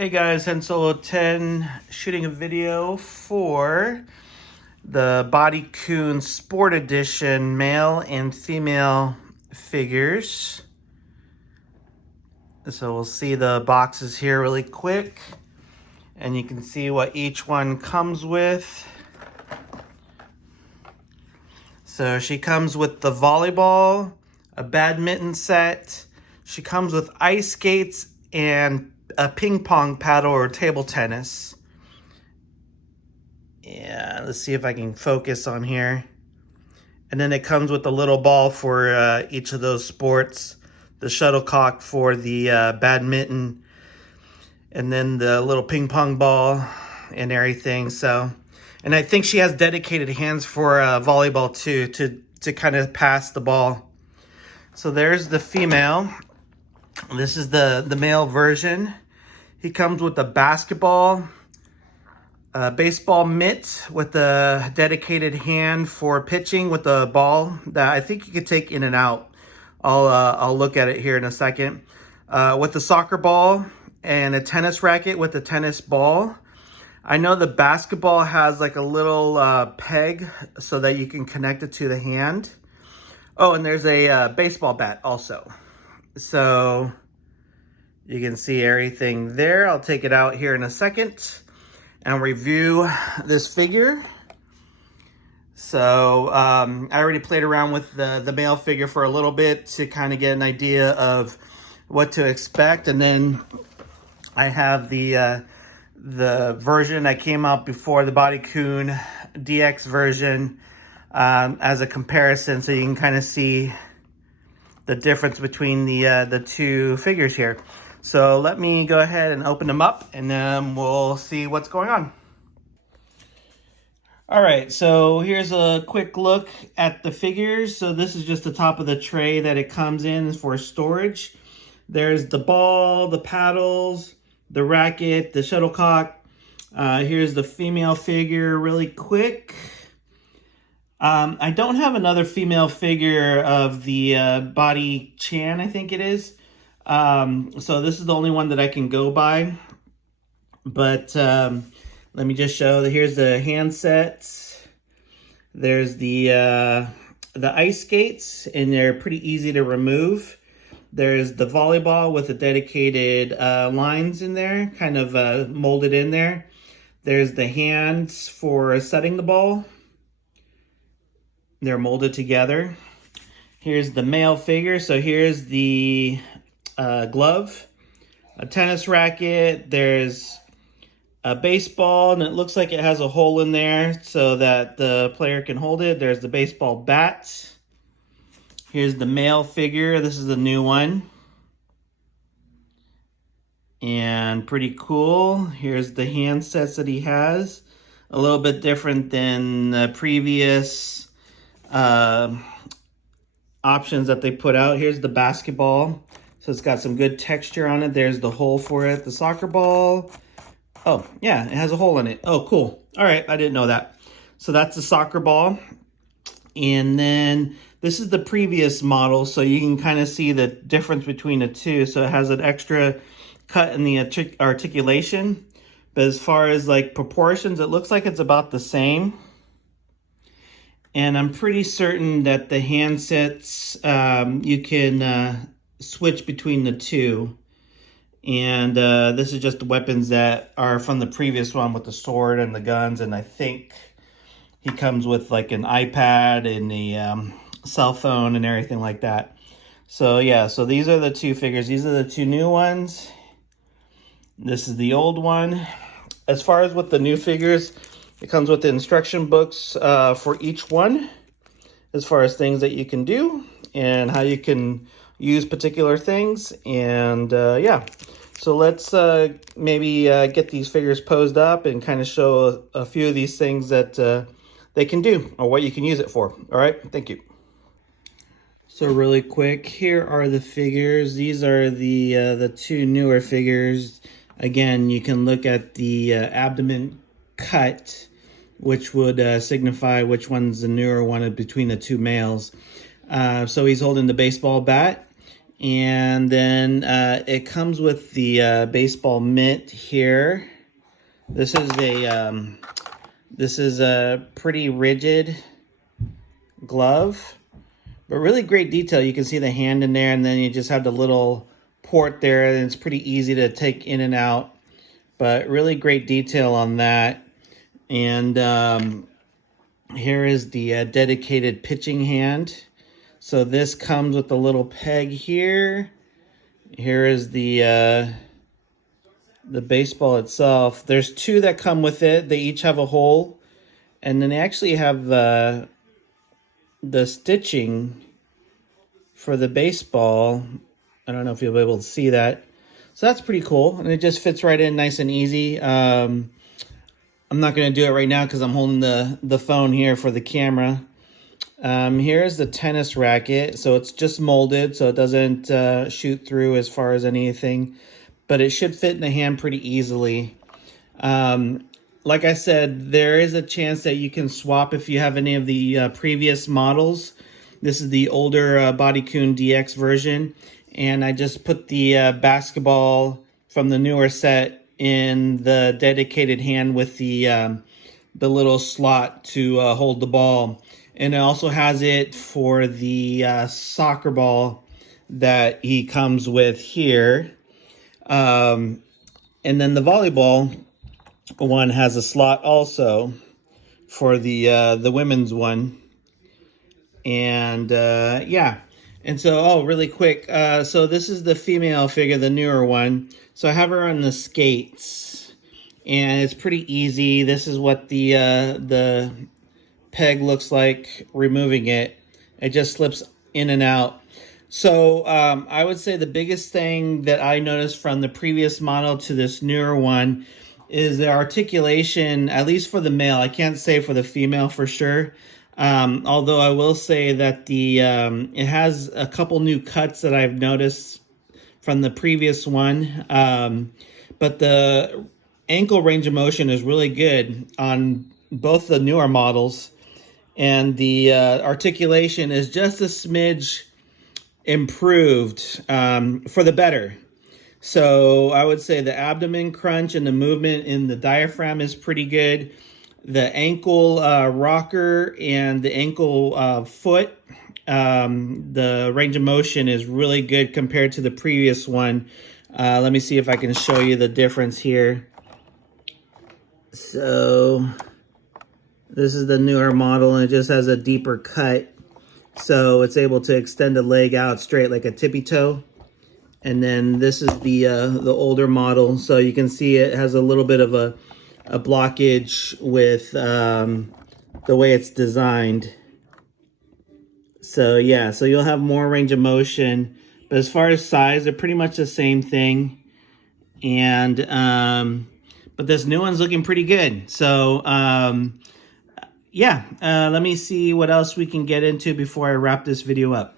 Hey guys, HenSolo10 shooting a video for the Body Coon Sport Edition male and female figures. So we'll see the boxes here really quick and you can see what each one comes with. So she comes with the volleyball, a badminton set. She comes with ice skates and a ping pong paddle or table tennis. Yeah, let's see if I can focus on here. And then it comes with a little ball for each of those sports. The shuttlecock for the badminton, and then the little ping pong ball and everything. So, and I think she has dedicated hands for volleyball too, to kind of pass the ball. So there's the female. This is the male version. He comes with a basketball, a baseball mitt with a dedicated hand for pitching with a ball that I think you could take in and out. I'll look at it here in a second. With the soccer ball and a tennis racket with a tennis ball. I know the basketball has like a little peg so that you can connect it to the hand. Oh, and there's a baseball bat also. So you can see everything there. I'll take it out here in a second and review this figure. So I already played around with the male figure for a little bit to kind of get an idea of what to expect. And then I have the version that came out before, the Body Coon DX version, as a comparison, so you can kind of see the difference between the two figures here. So let me go ahead and open them up and then we'll see what's going on. All right, so here's a quick look at the figures. So this is just the top of the tray that it comes in for storage. There's the ball, the paddles, the racket, the shuttlecock. Here's the female figure really quick. I don't have another female figure of the Body Chan, I think it is. So this is the only one that I can go by. But let me just show that here's the handsets. There's the ice skates, and they're pretty easy to remove. There's the volleyball with the dedicated lines in there, kind of molded in there. There's the hands for setting the ball. They're molded together. Here's the male figure. So here's the glove, a tennis racket. There's a baseball, and it looks like it has a hole in there so that the player can hold it. There's the baseball bat. Here's the male figure. This is the new one. And pretty cool. Here's the handsets that he has. A little bit different than the previous options that they put out. Here's the basketball. So it's got some good texture on it. There's the hole for it. The soccer ball. Oh, yeah, it has a hole in it. Oh, cool. All right, I didn't know that. So that's the soccer ball. And then this is the previous model, so you can kind of see the difference between the two. So it has an extra cut in the articulation. But as far as like proportions, it looks like it's about the same. And I'm pretty certain that the handsets, you can switch between the two. And this is just the weapons that are from the previous one with the sword and the guns. And I think he comes with like an iPad and a cell phone and everything like that. So yeah, so these are the two figures. These are the two new ones. This is the old one. As far as with the new figures, it comes with the instruction books for each one, as far as things that you can do and how you can use particular things. And yeah, so let's maybe get these figures posed up and kind of show a few of these things that they can do or what you can use it for. All right, thank you. So really quick, here are the figures. These are the two newer figures. Again, you can look at the abdomen cut, which would signify which one's the newer one between the two males. So he's holding the baseball bat, And then it comes with the baseball mitt here. This is a pretty rigid glove, but really great detail. You can see the hand in there, and then you just have the little port there, and it's pretty easy to take in and out. But really great detail on that. And here is the dedicated pitching hand. So this comes with a little peg here. Here is the baseball itself. There's two that come with it. They each have a hole, and then they actually have the stitching for the baseball. I don't know if you'll be able to see that. So that's pretty cool, and it just fits right in nice and easy. I'm not going to do it right now because I'm holding the phone here for the camera. Here's the tennis racket. So it's just molded, so it doesn't shoot through as far as anything, but it should fit in the hand pretty easily. Like I said, there is a chance that you can swap if you have any of the previous models. This is the older Bodycoon DX version, and I just put the basketball from the newer set in the dedicated hand with the little slot to hold the ball. And it also has it for the soccer ball that he comes with here. And then the volleyball one has a slot also for the women's one. And yeah. And so, really quick. So this is the female figure, the newer one. So I have her on the skates, and it's pretty easy. This is what the peg looks like removing it. It just slips in and out. So I would say the biggest thing that I noticed from the previous model to this newer one is the articulation, at least for the male. I can't say for the female for sure. Although I will say that it has a couple new cuts that I've noticed from the previous one. But the ankle range of motion is really good on both the newer models. And the articulation is just a smidge improved for the better. So I would say the abdomen crunch and the movement in the diaphragm is pretty good. The ankle rocker and the ankle foot, the range of motion is really good compared to the previous one. Let me see if I can show you the difference here. So this is the newer model, and it just has a deeper cut. So it's able to extend the leg out straight like a tippy toe. And then this is the older model. So you can see it has a little bit of a blockage with the way it's designed. So yeah, so you'll have more range of motion. But as far as size, they're pretty much the same thing. And but this new one's looking pretty good. So yeah, let me see what else we can get into before I wrap this video up.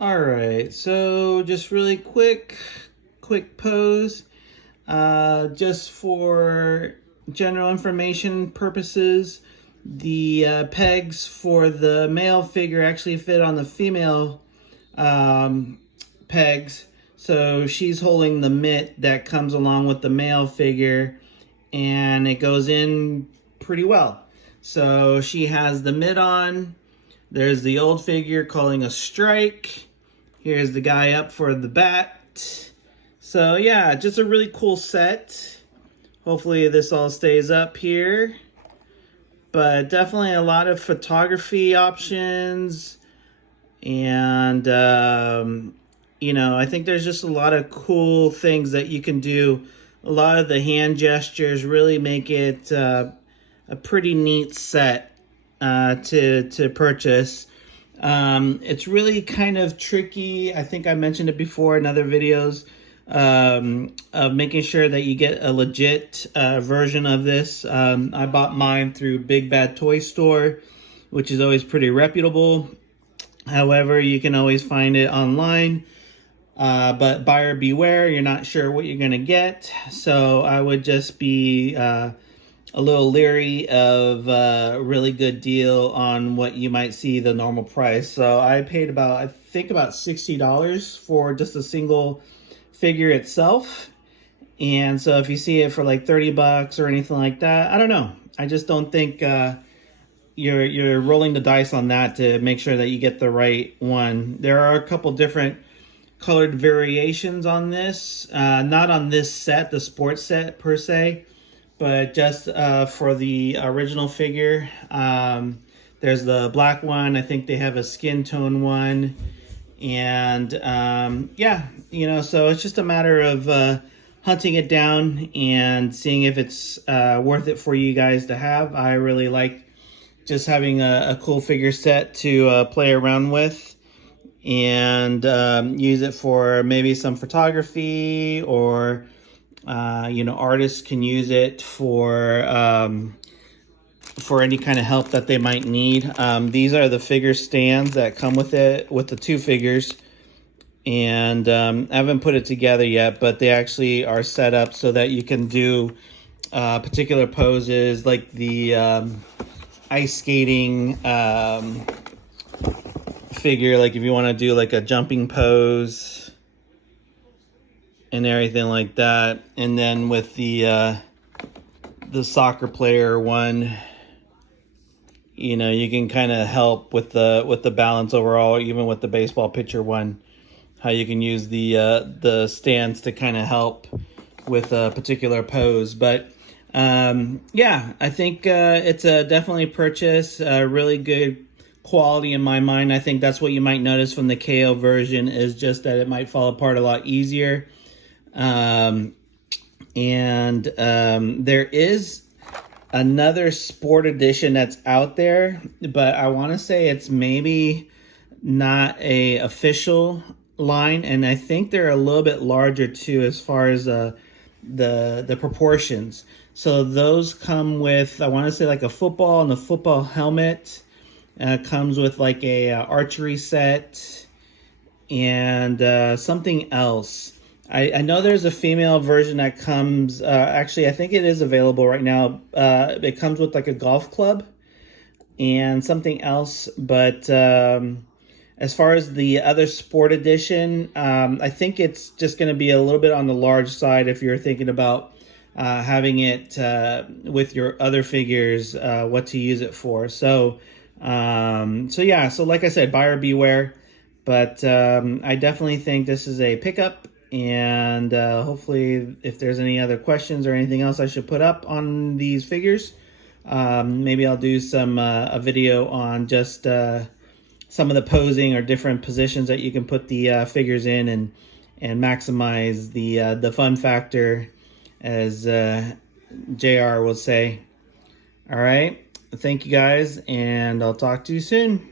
All right, so just really quick pose. Just for general information purposes, the pegs for the male figure actually fit on the female pegs. So she's holding the mitt that comes along with the male figure, and it goes in pretty well. So she has the mitt on. There's the old figure calling a strike. Here's the guy up for the bat. So yeah, just a really cool set. Hopefully this all stays up here. But definitely a lot of photography options. And, you know, I think there's just a lot of cool things that you can do. A lot of the hand gestures really make it a pretty neat set to purchase. It's really kind of tricky. I think I mentioned it before in other videos, of making sure that you get a legit version of this. I bought mine through Big Bad Toy Store, which is always pretty reputable. However, you can always find it online. But buyer beware, you're not sure what you're going to get. So I would just be a little leery of a really good deal on what you might see the normal price. So I paid about, I think about $60 for just a single figure itself. And so if you see it for like 30 bucks or anything like that, I don't know. I just don't think you're rolling the dice on that to make sure that you get the right one. There are a couple different colored variations on this, not on this set, the sports set per se, but just for the original figure. There's the black one. I think they have a skin tone one. And yeah, you know, so it's just a matter of hunting it down and seeing if it's worth it for you guys to have. I really like just having a cool figure set to play around with and use it for maybe some photography, or you know, artists can use it for any kind of help that they might need. These are the figure stands that come with it, with the two figures. And I haven't put it together yet, but they actually are set up so that you can do particular poses, like the ice skating figure, like if you want to do like a jumping pose and everything like that. And then with the soccer player one, you know, you can kind of help with the balance overall, even with the baseball pitcher one, how you can use the stands to kind of help with a particular pose. But yeah, I think it's a definitely purchase, really good quality in my mind. I think that's what you might notice from the KO version, is just that it might fall apart a lot easier. And there is another sport edition that's out there, but I want to say it's maybe not a official line, and I think they're a little bit larger too as far as the proportions. So those come with, I want to say, like a football and a football helmet. Comes with like a archery set and something else. I know there's a female version that comes, actually I think it is available right now. It comes with like a golf club and something else. But as far as the other sport edition, I think it's just going to be a little bit on the large side if you're thinking about having it with your other figures, what to use it for. So yeah, so like I said, buyer beware. But I definitely think this is a pickup. And hopefully, if there's any other questions or anything else I should put up on these figures, maybe I'll do some a video on just some of the posing or different positions that you can put the figures in, and maximize the fun factor, as JR will say. All right, thank you guys, and I'll talk to you soon.